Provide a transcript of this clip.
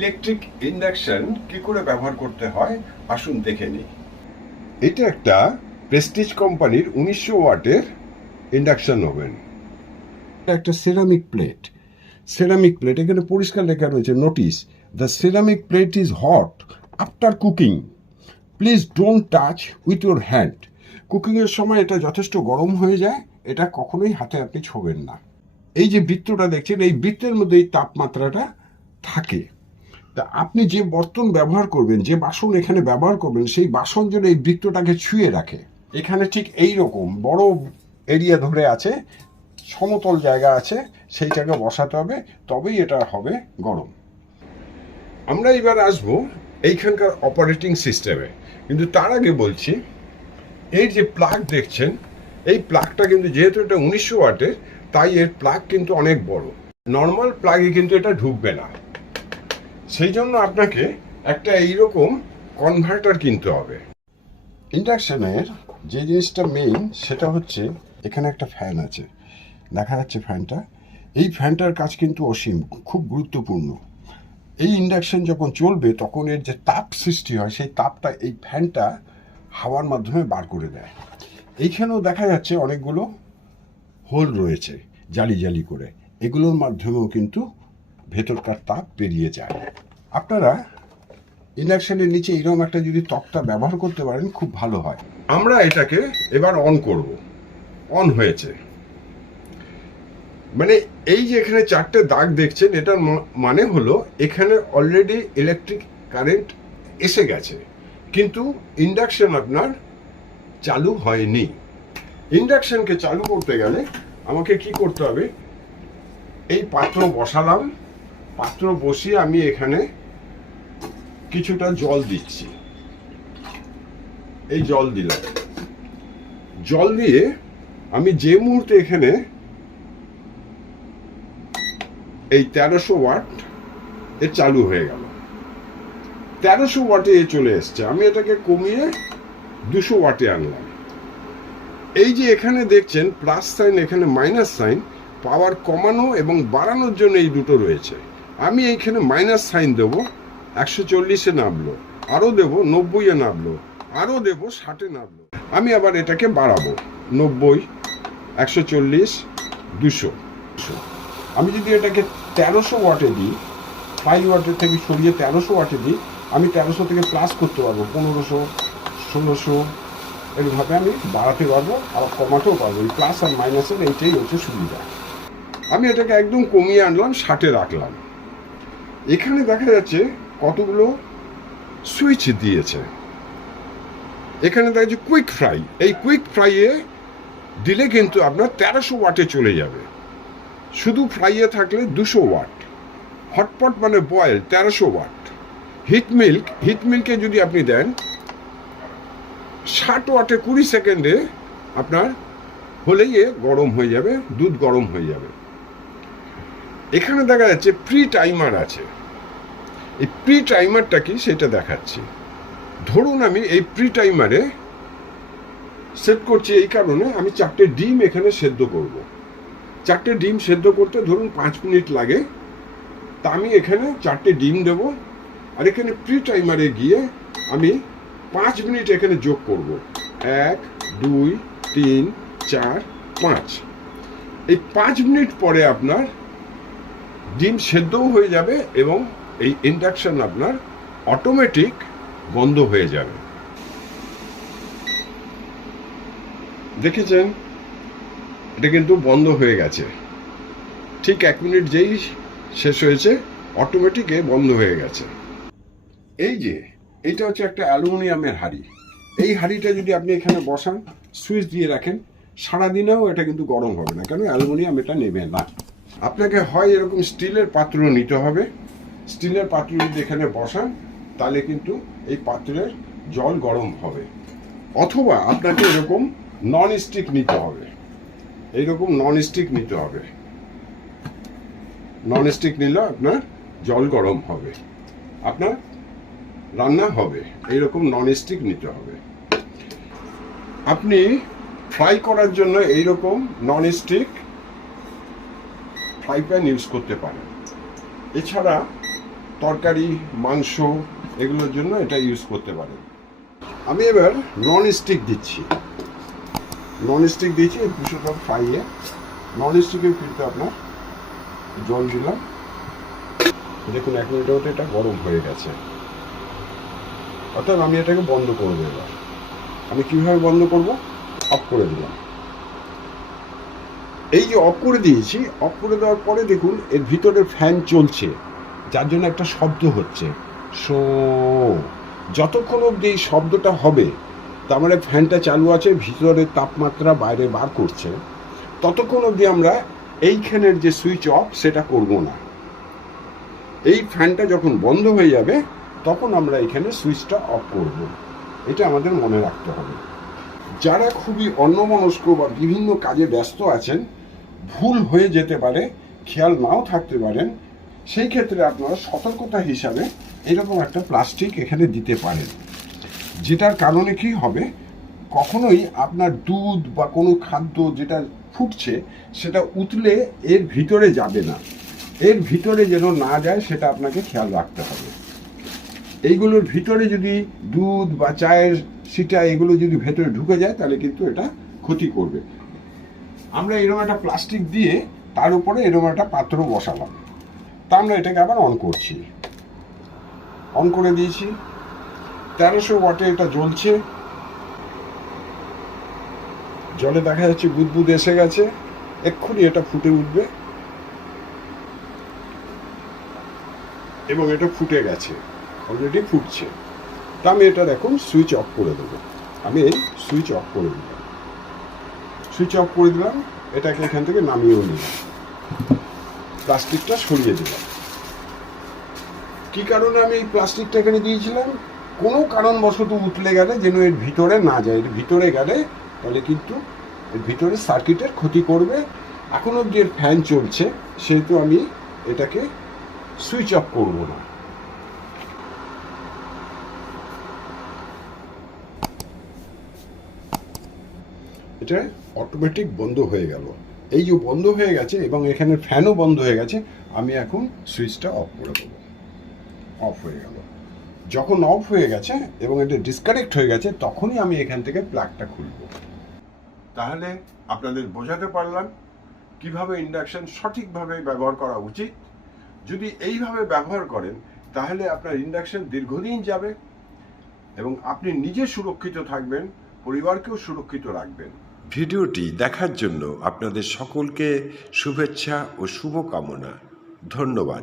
Electric induction কি করে ব্যবহার করতে হয়? আসুন দেখে নিই। এটা একটা প্রেস্টিজ কোম্পানির উনিশশো ওয়াটের ইন্ডাকশন ওভেন একটা সেরামিক প্লেট সেরামিক প্লেট এখানে পরিষ্কার লেখা রয়েছে notice the ceramic plate is hot after cooking please don't touch with your hand কুকিংয়ের সময় এটা যথেষ্ট গরম হয়ে যায় এটা কখনোই হাতে আপনি ছোবেন না। এই যে বৃত্তটা দেখছেন এই বৃত্তের মধ্যে এই তাপমাত্রাটা থাকে। তা আপনি যে বর্তন ব্যবহার করবেন, যে বাসন এখানে ব্যবহার করবেন, সেই বাসন যেন এই বৃত্তটাকে ছুঁয়ে রাখে, এখানে ঠিক এই রকম বড় এরিয়া ধরে আছে, সমতল জায়গা আছে, সেইটাকে বসাতে হবে, তবেই এটা হবে গরম। আমরা এবার আসব এইখানকার অপারেটিং সিস্টেমে কিন্তু তার আগে বলছি, এই যে প্লাগ দেখছেন, এই প্লাগটা কিন্তু যেহেতু এটা উনিশশো ওয়াটের, তাই এর প্লাগ কিন্তু অনেক বড়। নর্মাল প্লাগে কিন্তু এটা ঢুকবে না। সেই জন্য আপনাকে একটা এইরকম কনভার্টার কিনতে হবে। ইন্ডাকশানের যে জিনিসটা মেইন সেটা হচ্ছে এখানে একটা ফ্যান আছে। দেখা যাচ্ছে ফ্যানটা এই ফ্যানটার কাজ কিন্তু অসীম, খুব গুরুত্বপূর্ণ। এই ইন্ডাকশন যখন চলবে, তখন এর যে তাপ সৃষ্টি হয়, সেই তাপটা এই ফ্যানটা হাওয়ার মাধ্যমে বার করে দেয়। এইখানেও দেখা যাচ্ছে অনেকগুলো হোল রয়েছে, জালি জালি করে। এগুলোর মাধ্যমেও কিন্তু ভেতরকার তাপ বেরিয়ে যায়। আপনারা ইন্ডাকশনের নিচে এরকম একটা যদি তক্তা ব্যবহার করতে পারেন, খুব ভালো হয়। আমরা এটাকে এবার অন করব। অন হয়েছে। মানে এই যে এখানে চারটে দাগ দেখছেন, এটার মানে হলো এখানে অলরেডি ইলেকট্রিক কারেন্ট এসে গেছে। কিন্তু ইন্ডাকশন আপনার চালু হয়নি। ইন্ডাকশনকে চালু করতে গেলে আমাকে কি করতে হবে? এই পাত্র বসালাম। পাত্র বসিয়ে আমি এখানে কিছুটা জল দিচ্ছি। এই জল দিলাম। জল দিয়ে আমি যে মুহূর্তে এখানে এই তেরোশো ওয়াট এ চালু হয়ে গেল। তেরোশো ওয়াটে এ চলে এসছে। আমি এটাকে কমিয়ে দুশো ওয়াটে আনলাম। এই যে এখানে দেখছেন, প্লাস সাইন, এখানে মাইনাস সাইন, পাওয়ার কমানো এবং বাড়ানোর জন্য এই দুটো রয়েছে। আমি এইখানে মাইনাস সাইন দেবো, একশো চল্লিশে নামলো, আরও দেবো নব্বইয়ে নামলো, আরও দেবো ষাটে নামলো। আমি আবার এটাকে বাড়াবো, নব্বই, একশো চল্লিশ, দুশো। আমি যদি এটাকে তেরোশো ওয়াটে দিই ফাইভ ওয়াটের থেকে সরিয়ে তেরোশো ওয়াটে দিই, আমি তেরোশো থেকে প্লাস করতে পারব, পনেরোশো, ষোলোশো, এরকমভাবে আমি বাড়াতে পারব আর কমাতেও পারব। এই প্লাস আর মাইনাসের এইটাই হচ্ছে সুবিধা। আমি এটাকে একদম কমিয়ে আনলাম, ষাটে রাখলাম। এখানে দেখা যাচ্ছে কতগুলো সুইচ দিয়েছে। এখানে দেখা যাচ্ছে কুইক ফ্রাই। এই কুইক ফ্রাইয়ে দিলে কিন্তু আপনার তেরোশো ওয়াটে চলে যাবে। শুধু ফ্রাইয়ে থাকলে দুশো ওয়াট। হটপট মানে বয়েল, তেরোশো ওয়াট। হিট মিল্ক, হিট মিল্কে যদি আপনি দেন, ষাট ওয়াটে কুড়ি সেকেন্ডে আপনার হলেই গরম হয়ে যাবে, দুধ গরম হয়ে যাবে। এখানে দেখা যাচ্ছে প্রি টাইমার আছে। এই প্রি টাইমারটা কি সেটা দেখাচ্ছি। ধরুন আমি এই প্রি টাইমারে সেট করছি এই কারণে আমি চারটে ডিম এখানে সেদ্ধ করব। চারটে ডিম সেদ্ধ করতে ধরুন পাঁচ মিনিট লাগে, তা আমি এখানে চারটে ডিম দেব আর এখানে প্রি টাইমারে গিয়ে আমি পাঁচ মিনিট এখানে যোগ করব। এক, দুই, তিন, চার, পাঁচ। এই পাঁচ মিনিট পরে আপনার ডিম সেদ্ধও হয়ে যাবে এবং এই ইন্ডাকশন আপনার অটোমেটিক বন্ধ হয়ে যাবে। দেখেছেন? এটা কিন্তু বন্ধ হয়ে গেছে। ঠিক এক মিনিট যেই শেষ হয়েছে, অটোমেটিকে বন্ধ হয়ে গেছে। এই যে এটা হচ্ছে একটা অ্যালুমিনিয়ামের হাঁড়ি। এই হাঁড়িটা যদি আপনি এখানে বসান, সুইচ দিয়ে রাখেন, সারাদিনেও এটা কিন্তু গরম হবে না। কেন? অ্যালুমিনিয়াম এটা নেবে না। আপনাকে হয় এরকম স্টিলের পাত্র নিতে হবে। স্টিলের পাত্র যদি এখানে বসান, তাহলে কিন্তু এই পাত্রের জল গরম হবে। অথবা আপনাকে এরকম নন স্টিক নিতে হবে। এইরকম নন স্টিক নিতে হবে। নন স্টিক নিলে আপনার জল গরম হবে। আপনার রান্না হবে। এইরকম নন স্টিক নিতে হবে। আপনি ফ্রাই করার জন্য এইরকম non stick fry pan use করতে পারেন এছাড়া তরকারি, মাংস এগুলোর জন্য এটা ইউজ করতে পারেন আমি এবার নন স্টিক দিচ্ছি। নন স্টিক দিয়েছি দুশো গ্রাম ফ্রাইয়ে নন স্টিকের কিন্তু আপনার জল দিলাম। দেখুন, এক মিনিটের মতো এটা গরম হয়ে গেছে। অর্থাৎ আমি এটাকে বন্ধ করব এবার আমি কীভাবে বন্ধ করব? অফ করে দিলাম। এই যে অফ করে দিয়েছি অফ করে দেওয়ার পরে দেখুন, এর ভিতরে ফ্যান চলছে। যার জন্য একটা শব্দ হচ্ছে। সো যতক্ষণ অব্দি এই শব্দটা হবে, তার মানে ফ্যানটা চালু আছে, ভিতরের তাপমাত্রা বাইরে বার করছে, ততক্ষণ অবধি আমরা এইখানের যে সুইচ অফ সেটা করব না। এই ফ্যানটা যখন বন্ধ হয়ে যাবে, তখন আমরা এখানে সুইচটা অফ করব। এটা আমাদের মনে রাখতে হবে। যারা খুবই অন্যমনস্ক বা বিভিন্ন কাজে ব্যস্ত আছেন ভুল হয়ে যেতে পারে, খেয়াল নাও থাকতে পারেন, সেই ক্ষেত্রে আপনারা সতর্কতা হিসাবে এরকম একটা প্লাস্টিক এখানে দিতে পারেন। যেটার কারণে কি হবে? কখনোই আপনার দুধ বা কোনো খাদ্য যেটা ফুটছে, সেটা উতলে এর ভিতরে যাবে না। এর ভিতরে যেন না যায়, সেটা আপনাকে খেয়াল রাখতে হবে। এইগুলোর ভিতরে যদি দুধ বা চায়ের সিটা এগুলো যদি ভেতরে ঢুকে যায়, তাহলে কিন্তু এটা ক্ষতি করবে। আমরা এরকম একটা প্লাস্টিক দিয়ে তার উপরে এরকম একটা পাত্র বসালাম। তা আমরা এটাকে আবার অন করছি। অন করে দিয়েছি। তেরোশো ওয়াটে এটা জ্বলছে। জলে দেখা যাচ্ছে বুদবুদ এসে গেছে। এক্ষুনি এটা ফুটে উঠবে। এবং এটা ফুটে গেছে। অলরেডি ফুটছে। তা আমি এটা দেখুন সুইচ অফ করে দেবো। আমি এই সুইচ অফ করে দিলাম। সুইচ অফ করে দিলাম, এটাকে এখান থেকে নামিয়েও নিলাম। প্লাস্টিকটা সরিয়ে দিলাম। কি কারণে আমি এই প্লাস্টিকটা এখানে দিয়েছিলাম? কোনো কারণবশত উতলে গেলে যেন এর ভিতরে না যায়। এর ভিতরে গেলে তাহলে কিন্তু এর ভিতরে সার্কিটের ক্ষতি করবে। এখন অব্দি এর ফ্যান চলছে, সেহেতু আমি এটাকে সুইচ অফ করব না। এটা অটোমেটিক বন্ধ হয়ে গেল। এই যে বন্ধ হয়ে গেছে এবং এখানে ফ্যানও বন্ধ হয়ে গেছে, আমি এখন সুইচটা অফ করে দেবো। অফ হয়ে গেল। যখন অফ হয়ে গেছে এবং এটা ডিসকানেক্ট হয়ে গেছে, তখনই আমি এখান থেকে প্লাগটা খুলব। তাহলে আপনাদের বোঝাতে পারলাম কীভাবে ইন্ডাকশন সঠিকভাবে ব্যবহার করা উচিত। যদি এইভাবে ব্যবহার করেন, তাহলে আপনার ইন্ডাকশন দীর্ঘদিন যাবে এবং আপনি নিজে সুরক্ষিত থাকবেন, পরিবারকেও সুরক্ষিত রাখবেন। ভিডিওটি দেখার জন্য আপনাদের সকলকে শুভেচ্ছা ও শুভকামনা। ধন্যবাদ।